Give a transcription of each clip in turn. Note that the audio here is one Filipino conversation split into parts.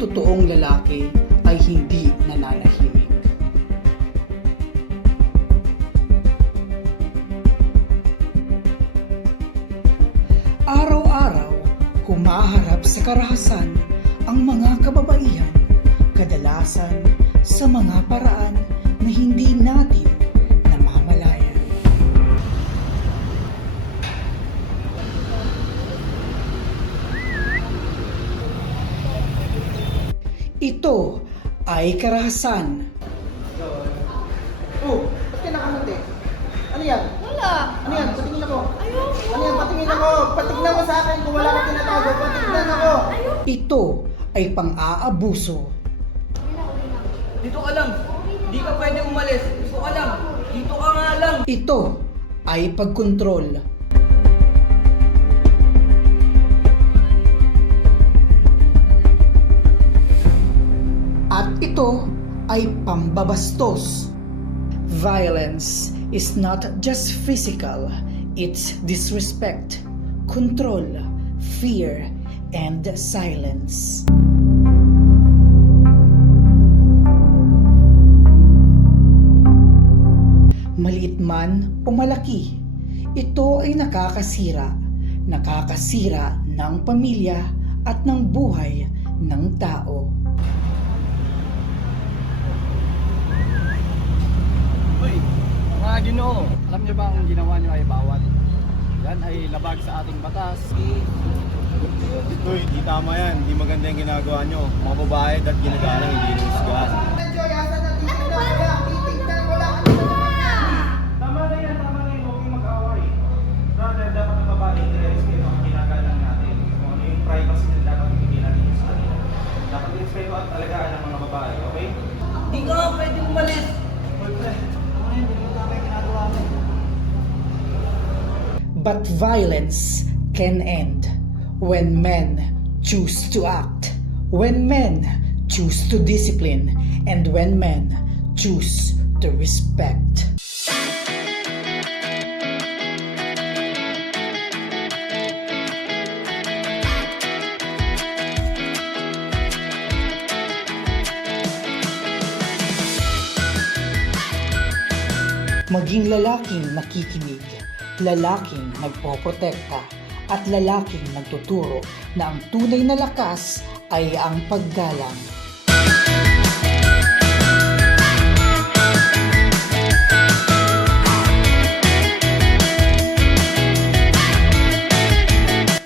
totoong lalaki ay hindi nananahimik. Araw-araw, humaharap sa karahasan ang mga kababaihan, kadalasan sa mga paraan na hindi natin namamalayan. Ito ay karahasan. Oh, ba't ka nakamuti? Ano yan? Wala. Ano yan? Patingin ako. Ayoko. Ano yan? Patingin ako. Patignan mo sa akin kung wala ka tinatago. Patignan ako. Ito ay pang-aabuso. Dito ka lang. Di ka pwede umalis. Dito ka lang. Dito ka nga lang. Ito ay pagkontrol. At ito ay pambabastos. Violence is not just physical, it's disrespect, control, fear, and silence. Maliit man o malaki, ito ay nakakasira ng pamilya at ng buhay ng tao. Uy, mga Ginoo, alam niyo ba ang ginawa niyo ay bawal? Yan ay labag sa ating batas. Uy, di tama yan. Di maganda yung ginagawa nyo. Mga babae at ginagalang hindi inuusgahan. Joy, asan na titignan mo lang? Titignan mo lang. Tama na yan, huwag kayong mag-away. Brother, dapat ang babae i-respeto ang ginagalang natin. Kung ano yung privacy na dapat ibigay natin sa kanila. Dapat i-respeto at alagaan ang mga babae, okay? Di ka nga pwede umalis. But violence can end when men choose to act, when men choose to discipline, and when men choose to respect. Maging lalaking nakikinig, lalaking nagpoprotekta, at lalaking nagtuturo na ang tunay na lakas ay ang paggalang.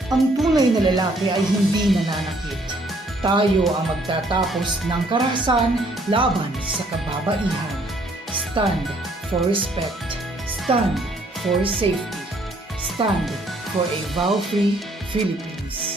Ang tunay na lalaki ay hindi nananakit. Tayo ang magtatapos ng karahasan laban sa kababaihan. Stand for respect. Stand for safety. Stand for a vow-free Philippines.